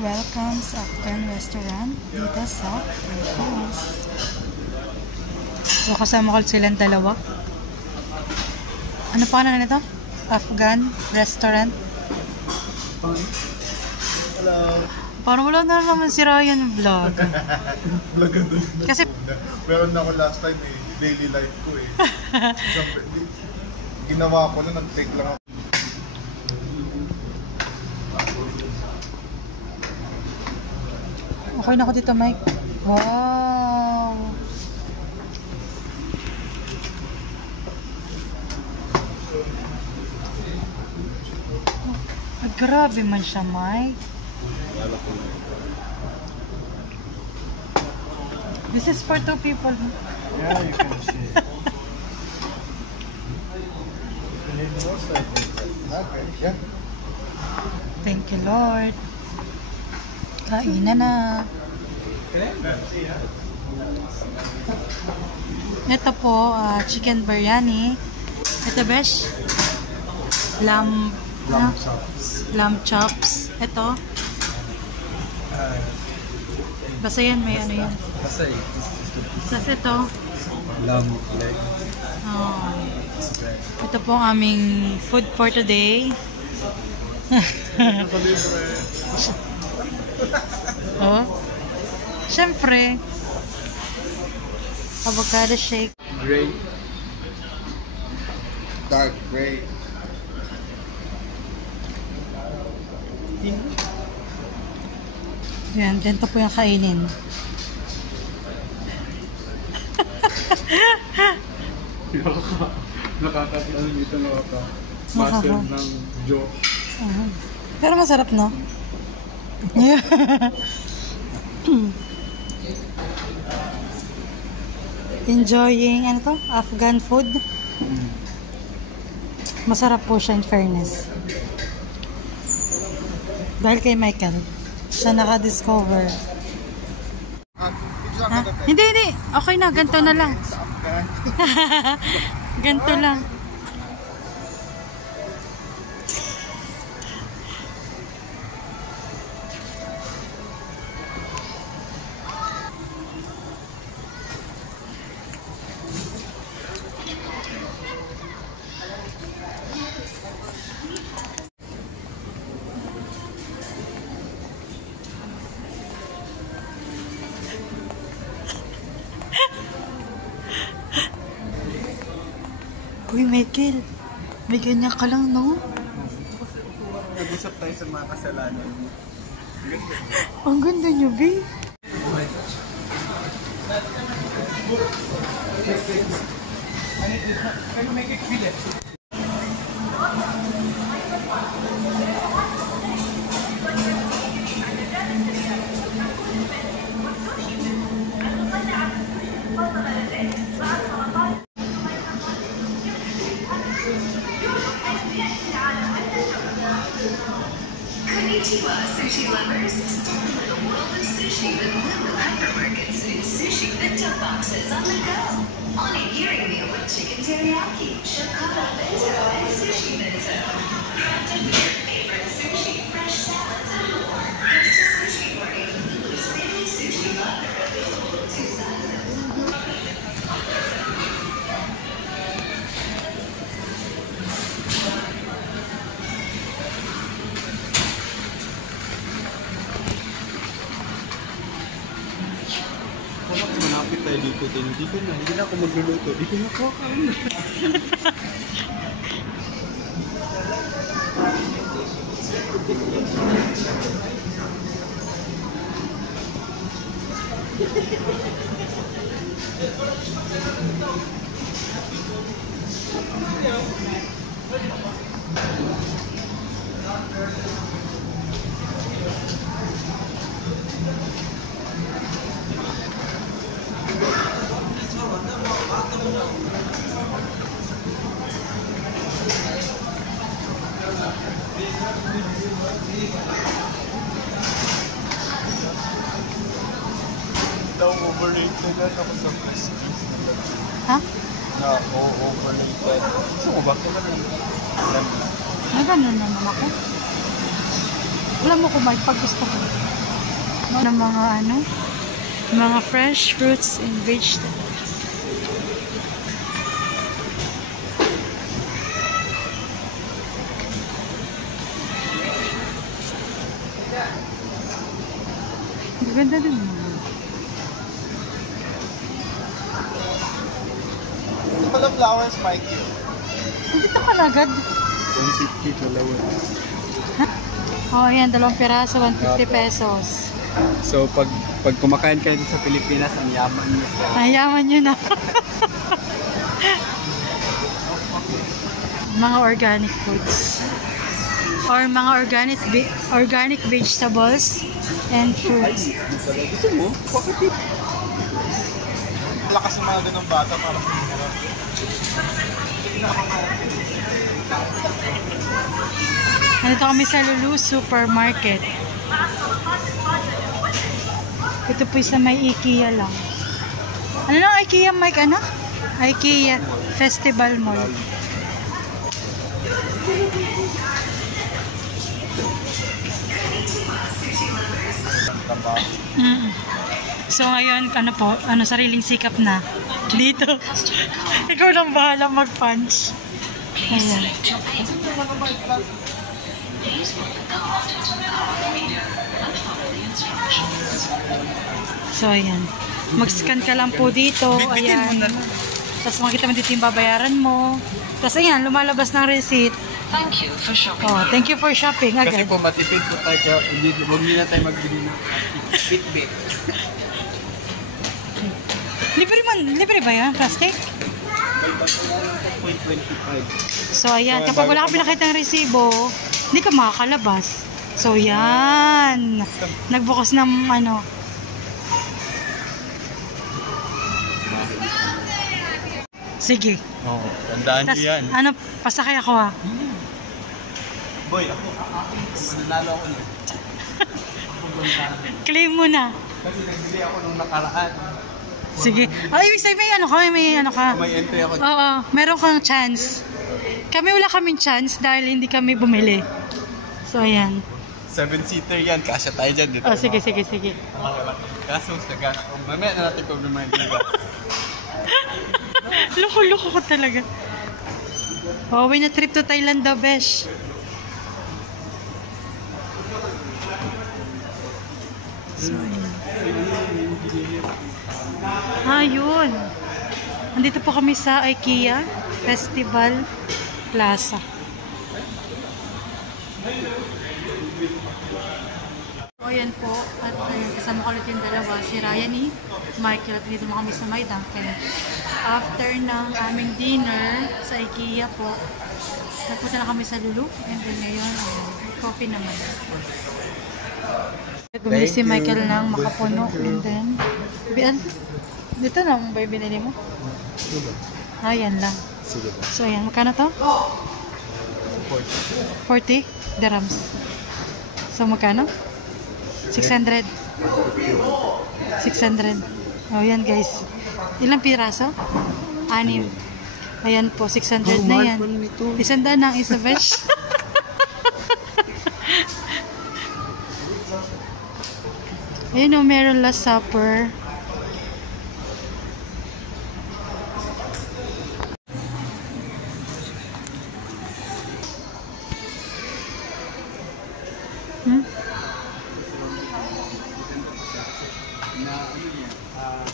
Welcome sa Afghan restaurant dito sa Turcos. So kasama ko silang dalawa. Ano pa na nito? Afghan restaurant. Hello. Parang wala na naman si Ryan vlog. Vlog ka dun. Kasi meron na ako last time eh. Daily life ko eh. Ginawa ko na, nag-take lang ako. okay na ako dito, Mike. Wow! Oh, grabe man siya, Mike. This is for 2 people. Yeah, you can see. You need more side. Okay, yeah. Thank you, Lord. Kainan na. Ito po, chicken biryani. Ito, besh. Lamb chops. Lamb chops. Ito. Basta yan, may ano yan. Basta eh. Tapos ito. Lamb leg. Oh. Ito po ang aming food for today. Oh. Siyempre. Avocado shake. Gray. Dark gray. Yan, ganito po yung kainin. Nakakatiyan dito master ng joke. Pero masarap, no? Enjoying, ano to? Afghan food. Masarap po siya in fairness. Dahil kay Michael, siya naka-discover. Ha? Hindi. Okay na, ganito na lang. Ganito lang. Uy, Michael. May ganyan ka lang, no? Nag-usap tayo sa mga kasalanan. Ang ganda niyo, babe. Can you make it fillet? Konnichiwa, sushi lovers. Step into the world of sushi with Lulu Hypermarket's new sushi bento boxes on the go. Onigiri meal with chicken teriyaki, shokata bento, and sushi bento. Crafted with your favorite sushi, fresh salads, and more. It's a sushi party with Lulu's family sushi lover, available in 2 sizes. Malapit tayo dito din. Hindi na ako magluluto. Hindi na ako kakain. Daw overrated na ako sa crispy. Ha? Na overrated. Gusto mo ba? Ay, ganun naman ako. Alam mo kung may pag gusto ko. ng mga ano, mga fresh fruits and vegetables. Ganda din mo. Pala flowers, Mikey. Dito ka na agad. 150 dalawa. Oh, ayan, 2 piraso, 150 pesos. So, pag kumakain kayo sa Pilipinas, ang yaman nyo po. Nayaman nyo na. Mga organic foods. Or mga organic vegetables and fruits. Gusto mo? Bakit? Lakas ng mga ganang bata para sa mga. Nandito kami sa Lulu Supermarket. Ito po sa may IKEA lang. Ano lang IKEA, Mike? Ano? IKEA Festival Mall. So ngayon, ano po, sariling sikap na. Dito. Ikaw lang bahala mag-punch. Ayan. So ayan. Mag-scan ka lang po dito. Ayan. Tapos makikita mo dito yung babayaran mo. Tapos ayan, lumalabas ng receipt. Thank you for shopping. Oh, thank you for shopping. Kasi Agad. po matipid po tayo, kaya huwag nyo na tayo magbili ng bit-bit. Libre ba yan? Plastic? 0.25. So ayan, kapag wala ka pinakita ng resibo, hindi ka makakalabas. So yan. Nagbukas ng ano. Sige. Oo, tandaan nyo Tas, yan. ano, pasakay ako ha. Boy, ako, mananalo ako nun. Claim mo na. Kasi nagbili ako nung nakaraan. Sige. Ay, ibig sabihin, may ano ka. May entry ako. Oo, meron kang chance. Kami wala kaming chance dahil hindi kami bumili. So ayan. 7-seater yan, kasya tayo dyan. Dito. Oh, sige. Kaso sa gas. Mamaya na natin problema yung gas. Loko-loko ko talaga. Pauwi na trip to Thailand daw, besh. So, ayun. Andito po kami sa IKEA Festival Plaza. So, ayan po. At kasama ko ulit yung dalawa, si Ryan ni Michael. At dito mo kami sa May Duncan. After ng aming dinner sa IKEA po, nagpunta na kami sa Lulu. And then ngayon, coffee naman. Bumili si Michael ng makapuno. And then, dito na ba yung binili mo? Ayan lang. Sige ba? So ayan, magkano to? 40 dirhams. So magkano? 600. 600. Oh, yan guys. Ilang piraso? 6. Ayan po, 600 na yan. Isanda ng isa besh. Ayun o, meron last supper.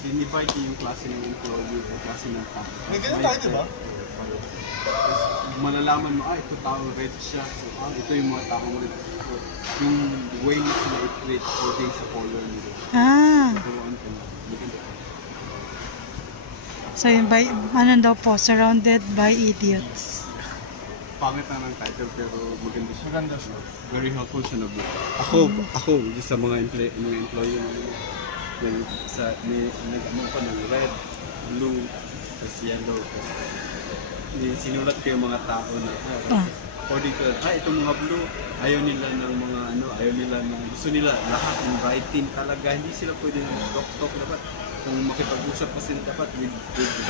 Dinivide yung klase ng employee o klase ng tao. May ganun tayo, diba? Malalaman mo, ito tao red siya. So, ito yung mga taong red. So, yung way na sila i-treat according sa color nila. So yun, ano daw po, surrounded by idiots. Pangit na ng title pero maganda siya. Maganda siya. Very helpful siya na book. Ako, sa mga employee sa nag-ano ko ng red, blue, tapos yellow. Sinulat ko yung mga tao na according to itong mga blue, ayaw nila ng mga ayaw nila ng gusto nila lahat in writing talaga. Hindi sila pwede ng talk dapat. Kung makipag-usap pa sila dapat with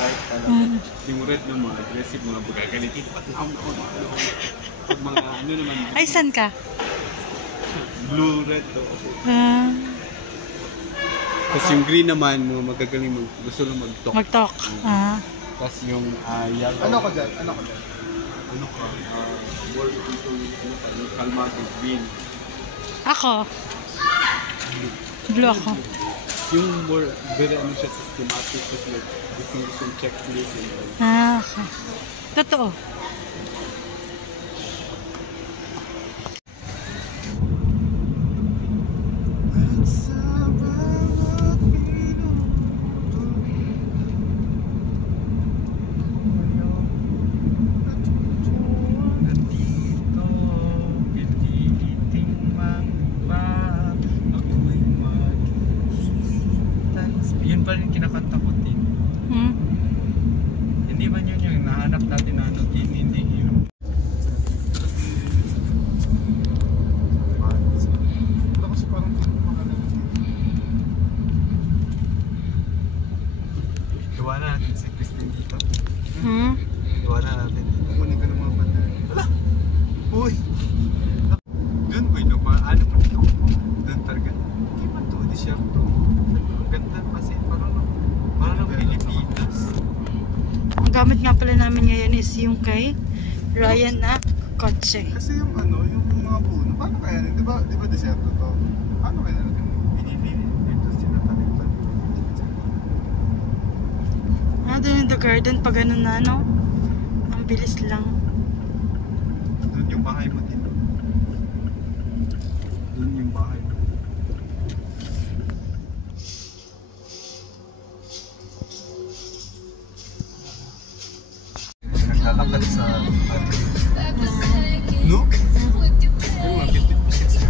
right talaga. Yung red ng mga aggressive, mga bagagalitin, dapat pag mga naman. Ay, saan ka? Blue, red to. Tapos yung green naman, mga magagaling gusto lang mag-talk. Mag-talk. Ah. Tapos yung yellow. Ano ko dyan? Ano ko dyan? Ano ka? More into yung kalmado, green. Ako. Blue ako. Yung more, very ano siya, systematic, kasi like, gusto yung checklist and all. Ah, okay. Totoo. Yun pa rin kinakanta ko din. Hmm? Hindi ba yun yung nahanap natin na ano, hindi yun? Ito kasi parang gawa na natin si Christine dito. Hmm? Gawa na natin dito. Kunin ko ng mga bandal. Wala! Uy! Doon boy, no ba? Ano pa dito? Doon talaga. Hindi ba ito? Di siya ito. Ang ganda kasi parang Pilipinas. Ang gamit nga pala namin ngayon is yung kay Ryan na kotse. Kasi yung ano, yung mga puno, paano kaya yun? Di ba desierto to? Paano kaya natin binili dito sinatanim-tanim? Ah, doon in the garden pag ganun na, no? Ang bilis lang. Doon yung bahay mo dito. Doon yung bahay mo. Naglalakad sa no? Yung mga bitbit pa siya sa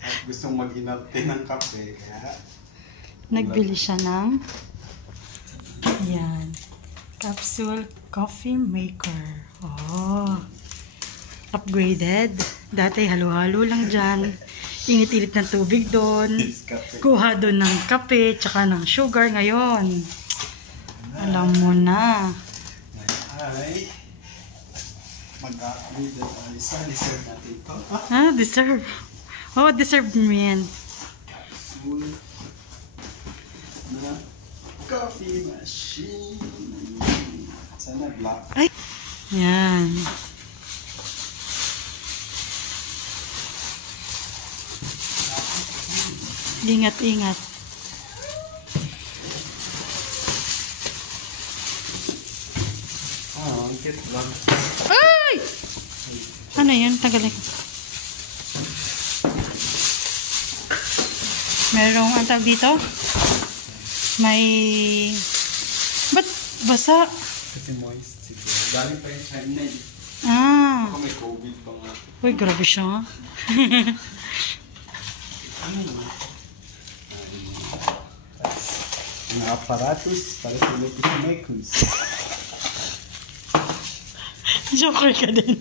at gustong mag-inarte ng kape, kaya Nagbili siya ng yan, capsule coffee maker. Oh, upgraded. Dati halo-halo lang dyan. Init-init ng tubig doon. Kuha doon ng kape, tsaka ng sugar. Ngayon, alam mo na. ay mag-upgrade tayo sa deserve natin to. Ah, deserve. Oh, deserve mo yan. Full na coffee machine. Sana black. Ay, yan. Ingat-ingat. Ang kit lang. Ay! Ano yun? Tagalin ko. Merong ang tawag dito? May... Ba't basa? Kasi moist siguro. Galing pa yung China eh. Ah. Baka may COVID pa nga. Uy, grabe siya. Mga aparatos para sa Lopez Mecus. Joker ka din.